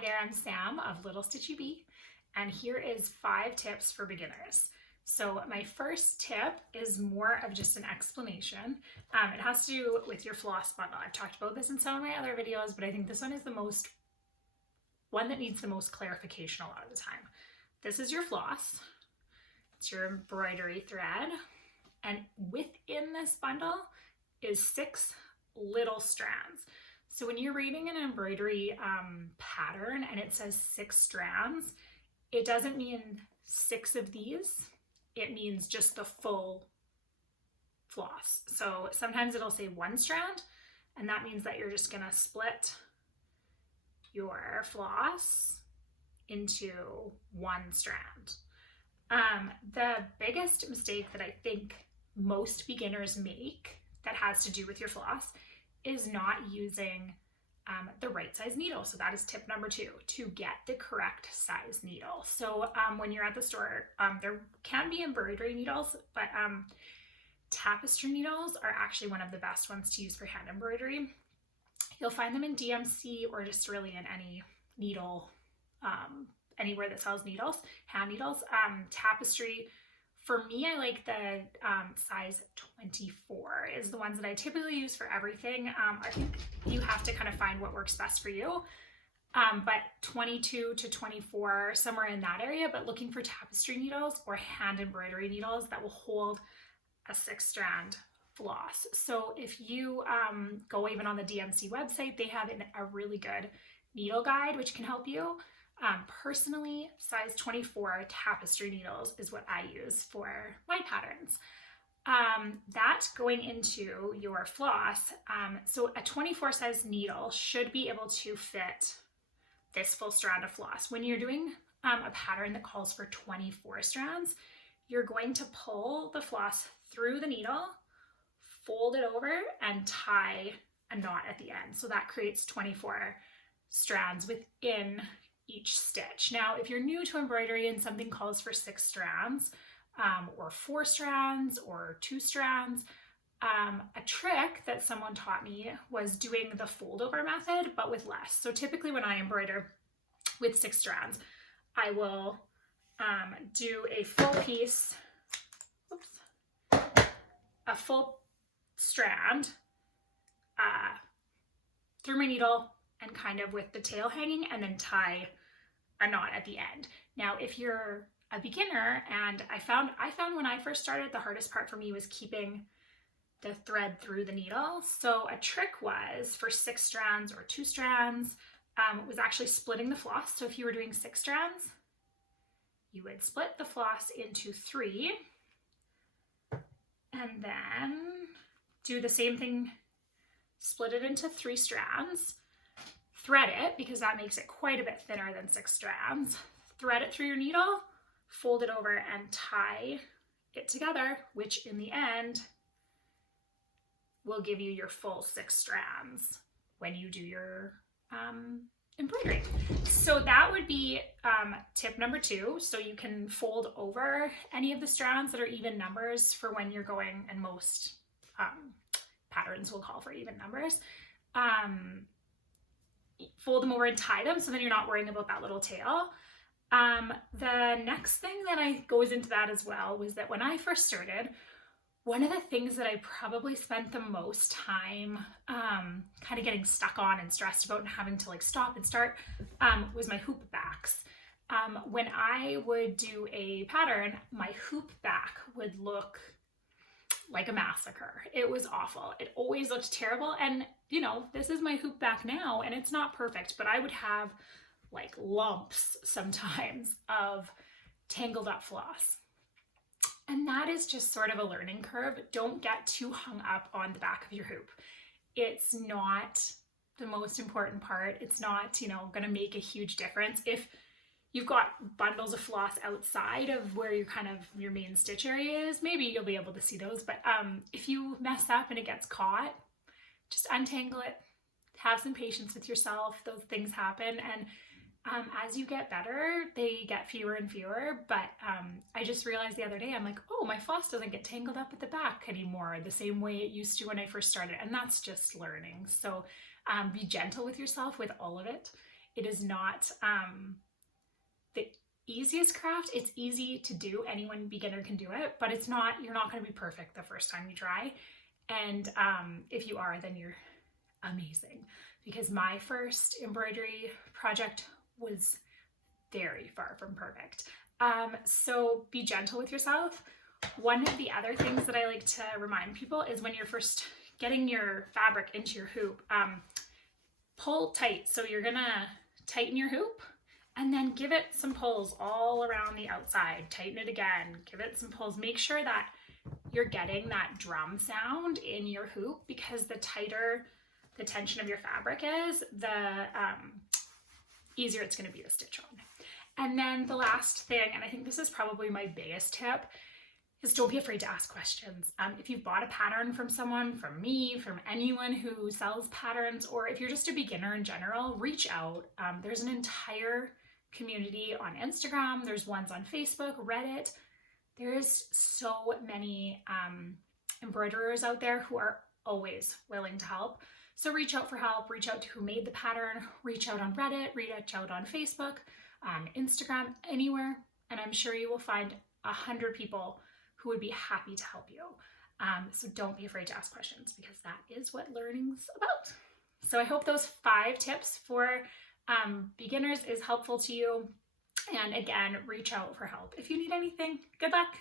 Hi there, I'm Sam of Little Stitchy Bee, and here is 5 tips for beginners. So my first tip is more of just an explanation. It has to do with your floss bundle. I've talked about this in some of my other videos, but I think this one is the one that needs the most clarification a lot of the time. This is your floss. It's your embroidery thread, and within this bundle is 6 little strands. So when you're reading an embroidery pattern and it says 6 strands, it doesn't mean 6 of these. It means just the full floss. So sometimes it'll say 1 strand, and that means that you're just gonna split your floss into 1 strand. The biggest mistake that I think most beginners make that has to do with your floss is not using the right size needle. So that is tip number 2, to get the correct size needle. So when you're at the store, there can be embroidery needles, but tapestry needles are actually one of the best ones to use for hand embroidery. You'll find them in DMC or just really in any needle, anywhere that sells needles, hand needles. Tapestry, for me, I like the size 24 is the ones that I typically use for everything. I think you have to kind of find what works best for you. But 22 to 24, somewhere in that area, but looking for tapestry needles or hand embroidery needles that will hold a 6-strand floss. So if you go even on the DMC website, they have a really good needle guide, which can help you. Personally, size 24 tapestry needles is what I use for my patterns. That going into your floss, so a 24 size needle should be able to fit this full strand of floss. When you're doing a pattern that calls for 24 strands, you're going to pull the floss through the needle, fold it over, and tie a knot at the end. So that creates 24 strands within each stitch. Now, if you're new to embroidery and something calls for 6 strands, or 4 strands, or 2 strands, a trick that someone taught me was doing the fold over method, but with less. So typically when I embroider with 6 strands, I will do a full piece, a full strand through my needle and kind of with the tail hanging, and then tie a knot at the end. Now, if you're a beginner, and I found when I first started, the hardest part for me was keeping the thread through the needle. So a trick was, for 6 strands or 2 strands, was actually splitting the floss. So if you were doing 6 strands, you would split the floss into 3, and then do the same thing, split it into 3 strands, thread it, because that makes it quite a bit thinner than 6 strands, thread it through your needle, fold it over, and tie it together, which in the end will give you your full 6 strands when you do your embroidery. So that would be tip number 2. So you can fold over any of the strands that are even numbers for when you're going, and most patterns will call for even numbers. Fold them over and tie them, so then you're not worrying about that little tail. The next thing that goes into that as well was that when I first started, one of the things that I probably spent the most time kind of getting stuck on and stressed about and having to like stop and start was my hoop backs. When I would do a pattern, my hoop back would look like a massacre. It was awful. It always looked terrible. And you know, this is my hoop back now, and it's not perfect, but I would have like lumps sometimes of tangled up floss. And that is just sort of a learning curve. Don't get too hung up on the back of your hoop. It's not the most important part. It's not, going to make a huge difference. If you've got bundles of floss outside of where your main stitch area is, maybe you'll be able to see those. But if you mess up and it gets caught, just untangle it. Have some patience with yourself. Those things happen. And as you get better, they get fewer and fewer. But I just realized the other day, I'm like, oh, my floss doesn't get tangled up at the back anymore the same way it used to when I first started. And that's just learning. So be gentle with yourself with all of it. It is not the easiest craft. It's easy to do. Anyone beginner can do it, but it's not, you're not going to be perfect the first time you try. And if you are, then you're amazing, because my first embroidery project was very far from perfect. So be gentle with yourself. One of the other things that I like to remind people is when you're first getting your fabric into your hoop, pull tight. So you're gonna tighten your hoop and then give it some pulls all around the outside. Tighten it again, give it some pulls. Make sure that you're getting that drum sound in your hoop, because the tighter the tension of your fabric is, the easier it's gonna be to stitch on. And then the last thing, and I think this is probably my biggest tip, is don't be afraid to ask questions. If you've bought a pattern from someone, from me, from anyone who sells patterns, or if you're just a beginner in general, reach out. There's an entire community on Instagram. There's ones on Facebook, Reddit. There's so many embroiderers out there who are always willing to help. So reach out for help, reach out to who made the pattern, reach out on Reddit, reach out on Facebook, Instagram, anywhere. And I'm sure you will find 100 people who would be happy to help you. So don't be afraid to ask questions, because that is what learning's about. So I hope those 5 tips for beginners is helpful to you. And again, reach out for help if you need anything. Good luck.